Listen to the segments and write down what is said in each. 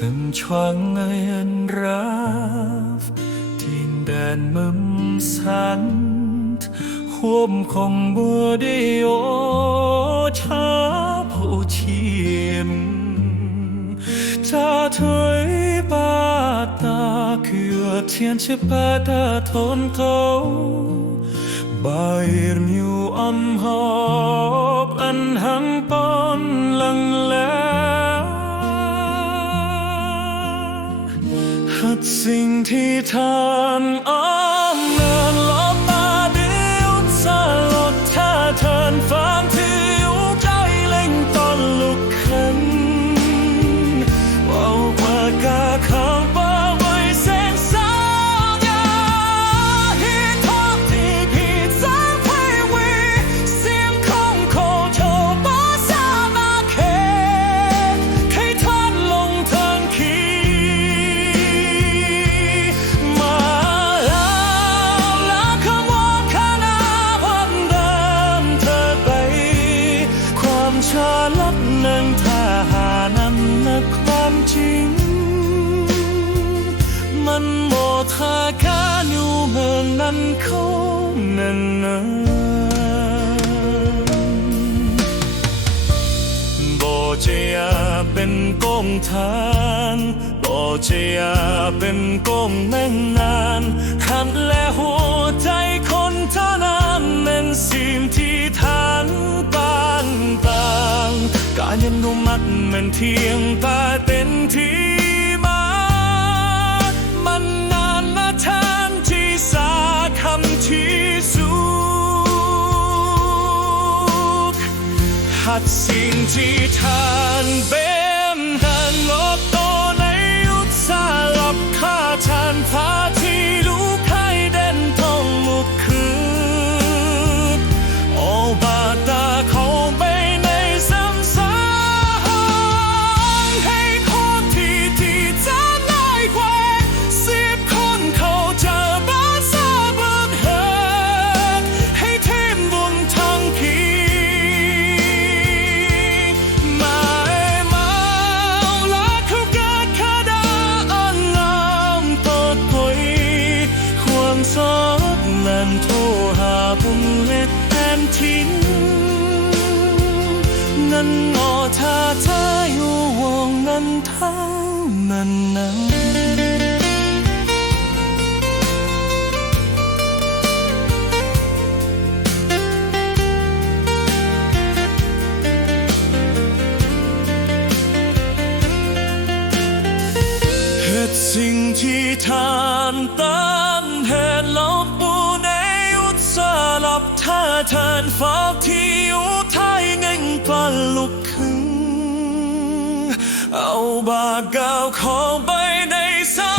Thầm choáng ngây ân ráp Tin đàn mâm sắn Hôm không mưa đi ô chá bộ chìm Ta thấy ba ta cửa thiên chế ba ta thôn câu Bài nhiều âm hộp ăn hăng con lặng lẽ Hạt sinh thì than ấm nền lót ta điếu xa lọt tha thân phán thiếu trái linh toàn lục khăn Vào qua cả khám ba vây sen sáng nhà Hít thoát thì bị giáng thay quy Xiêm không khổ trầu bó xa mà khê Khi thoát lông thân khíชาลับนั้นถ้าหานั้นนะความจริงมันหมดท่าการอยู่เมื่อนั้นเขานั้นบ่จะอยากเป็นกองทานบ่จะอยากเป็นกองแม่งนานหันและหัวใจคนเท่านั้นเป็นสิ่งที่ทานการยันนุมัดมันเทียงตาเต็นที่มามันนานมาทานที่สาคำที่สุขหัดสิ่งที่ทานเป็นหันลบโตในยุทธสาลับฆ่าทานพาที่ลูกให้เด่นทองลุกคืนโอบาตาเขาไม่โทรหาบุญเล็ดแทนทิ้งนั่นงอท่าเธออยู่วงนั้นเท่านั้นนะเหตุสิ่งที่ทานตั้งเหตุลบหลับท่าทานฝากที่อยู่ท้ายเง่งกว่าลุกขึ้นเอาบาเก่าของไปในซ้ำ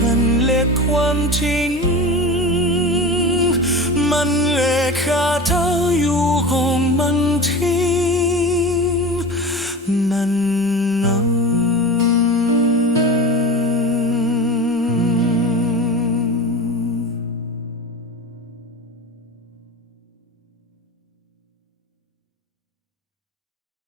ดันเล็กความจริงมันเล็กขาเธออยู่ของมันทิ้งนั่น